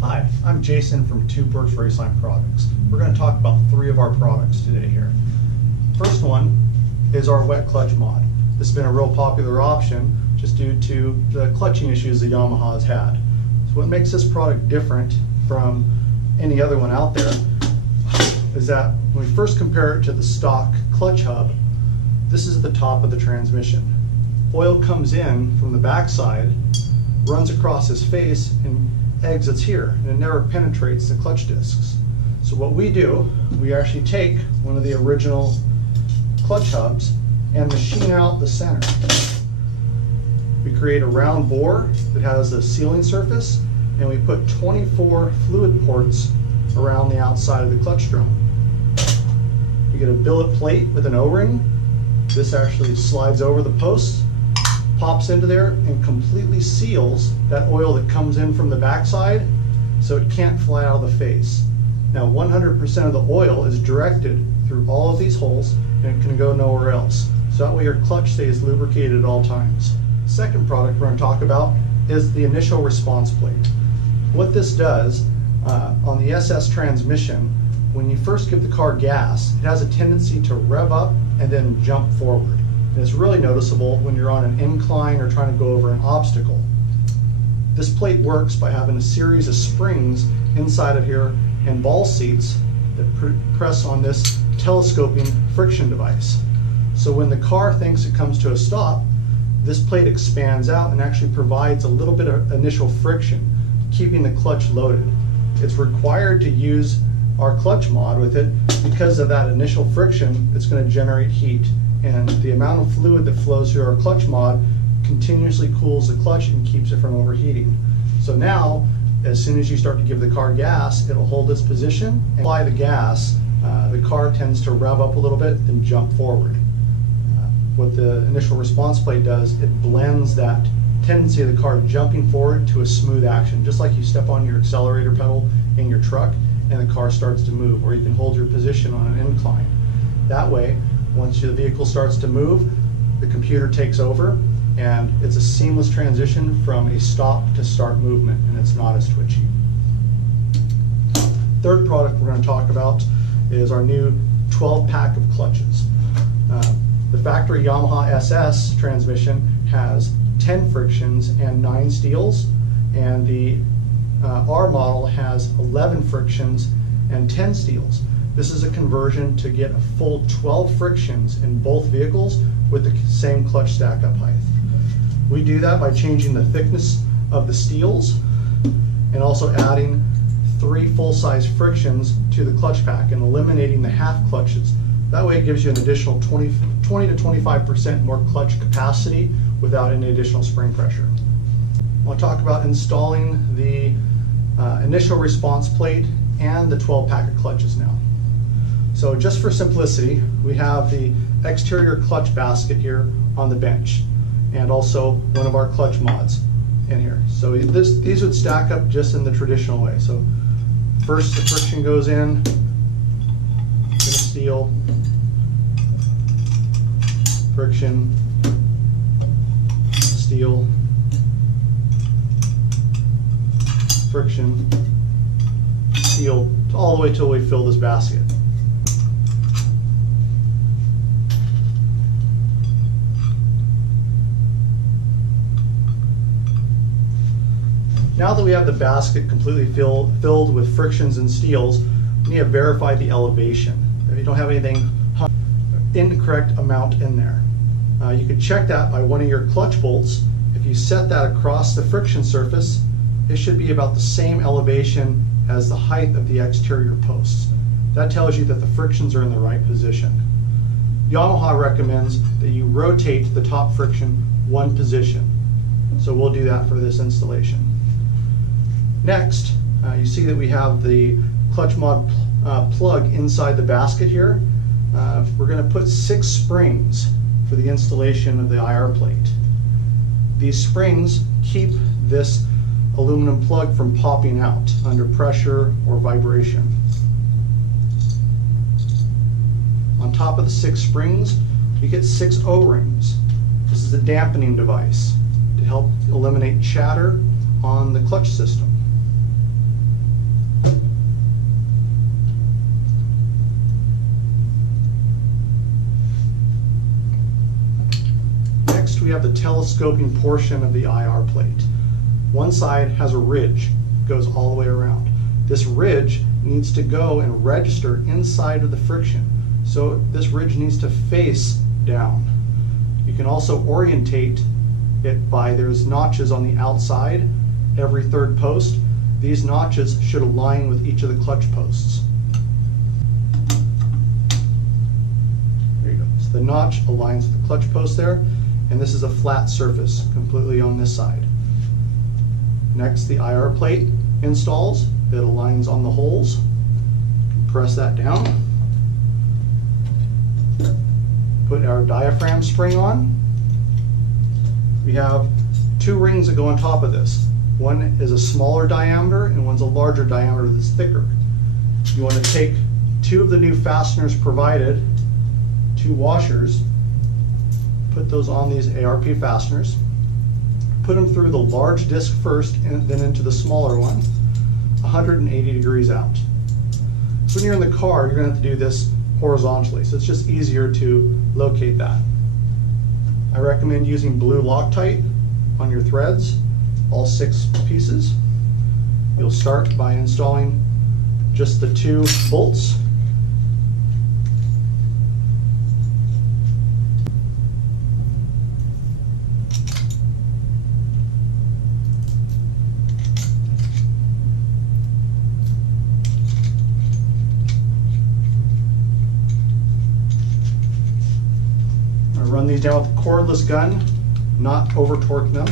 Hi, I'm Jason from Tubeworks Raceline products. We're going to talk about 3 of our products today here. First one is our wet clutch mod. This has been a real popular option just due to the clutching issues that Yamaha has had. So what makes this product different from any other one out there is that when we first compare it to the stock clutch hub, this is the top of the transmission. Oil comes in from the backside, runs across his face, and exits here, and it never penetrates the clutch discs. So what we do, we actually take one of the original clutch hubs and machine out the center. We create a round bore that has a sealing surface, and we put 24 fluid ports around the outside of the clutch drum. We get a billet plate with an O-ring. This actually slides over the post, pops into there, and completely seals that oil that comes in from the backside so it can't fly out of the face. Now 100% of the oil is directed through all of these holes and it can go nowhere else. So that way your clutch stays lubricated at all times. Second product we're going to talk about is the initial response plate. What this does on the SS transmission, when you first give the car gas, it has a tendency to rev up and then jump forward. And it's really noticeable when you're on an incline or trying to go over an obstacle. This plate works by having a series of springs inside of here and ball seats that press on this telescoping friction device. So when the car thinks it comes to a stop, this plate expands out and actually provides a little bit of initial friction, keeping the clutch loaded. It's required to use our clutch mod with it because of that initial friction. It's going to generate heat. And the amount of fluid that flows through our clutch mod continuously cools the clutch and keeps it from overheating. So now, as soon as you start to give the car gas, it'll hold its position and apply the gas. The car tends to rev up a little bit and jump forward. What the initial response plate does, it blends that tendency of the car jumping forward to a smooth action, just like you step on your accelerator pedal in your truck and the car starts to move, or you can hold your position on an incline. That way, once the vehicle starts to move, the computer takes over, and it's a seamless transition from a stop to start movement, and it's not as twitchy. Third product we're going to talk about is our new 12-pack of clutches. The factory Yamaha SS transmission has 10 frictions and 9 steels, and the R model has 11 frictions and 10 steels. This is a conversion to get a full 12 frictions in both vehicles with the same clutch stack-up height. We do that by changing the thickness of the steels and also adding 3 full-size frictions to the clutch pack and eliminating the half clutches. That way it gives you an additional 20 to 25% more clutch capacity without any additional spring pressure. I want to talk about installing the initial response plate and the 12-pack of clutches now. So just for simplicity, we have the exterior clutch basket here on the bench, and also one of our clutch mods in here. So these would stack up just in the traditional way. So first the friction goes in, steel, friction, steel, friction, steel, all the way till we fill this basket. Now that we have the basket completely filled with frictions and steels, we need to verify the elevation. If you don't have anything incorrect amount in there. You can check that by one of your clutch bolts. If you set that across the friction surface, it should be about the same elevation as the height of the exterior posts. That tells you that the frictions are in the right position. Yamaha recommends that you rotate the top friction one position. So we'll do that for this installation. Next, you see that we have the clutch mod plug inside the basket here. We're going to put 6 springs for the installation of the IR plate. These springs keep this aluminum plug from popping out under pressure or vibration. On top of the 6 springs, we get 6 O-rings. This is a dampening device to help eliminate chatter on the clutch system. we have the telescoping portion of the IR plate. One side has a ridge, goes all the way around. This ridge needs to go and register inside of the friction. So this ridge needs to face down. You can also orientate it by, there's notches on the outside, every third post. These notches should align with each of the clutch posts. There you go. So the notch aligns with the clutch post there, and this is a flat surface completely on this side. Next, the IR plate installs. It aligns on the holes. Press that down. Put our diaphragm spring on. We have two rings that go on top of this. One is a smaller diameter and one's a larger diameter that's thicker. You want to take two of the new fasteners provided, two washers, put those on these ARP fasteners, put them through the large disc first and then into the smaller one, 180 degrees out. So when you're in the car, you're going to have to do this horizontally, so it's just easier to locate that. I recommend using blue Loctite on your threads, all 6 pieces. You'll start by installing just the 2 bolts. Run these down with a cordless gun, not over torque them.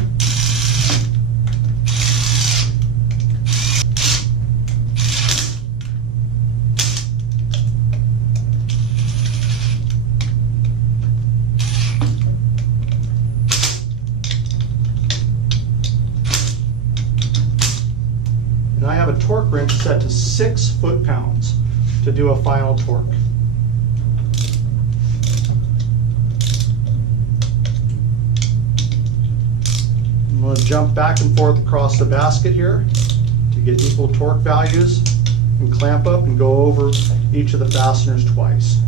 And I have a torque wrench set to 6 foot-pounds to do a final torque. I'm going to jump back and forth across the basket here to get equal torque values and clamp up and go over each of the fasteners twice.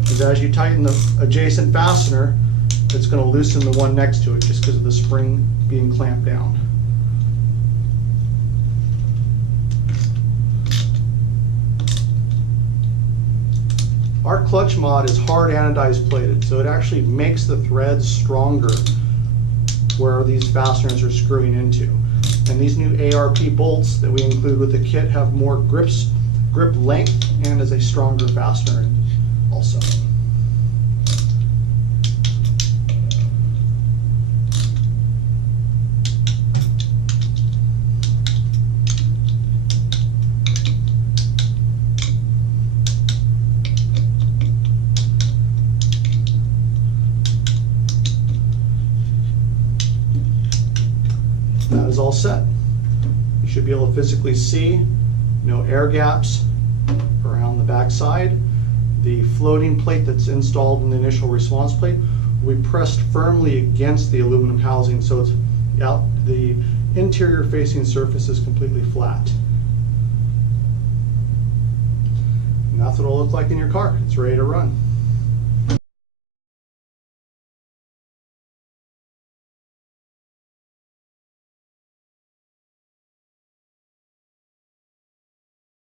Because as you tighten the adjacent fastener, it's going to loosen the one next to it just because of the spring being clamped down. Our clutch mod is hard anodized plated, so it actually makes the threads stronger where these fasteners are screwing into. And these new ARP bolts that we include with the kit have more grip length and is a stronger fastener also. That is all set. You should be able to physically see no air gaps around the back side. The floating plate that's installed in the initial response plate will be pressed firmly against the aluminum housing, so it's out, the interior facing surface is completely flat. And that's what it'll look like in your car. It's ready to run.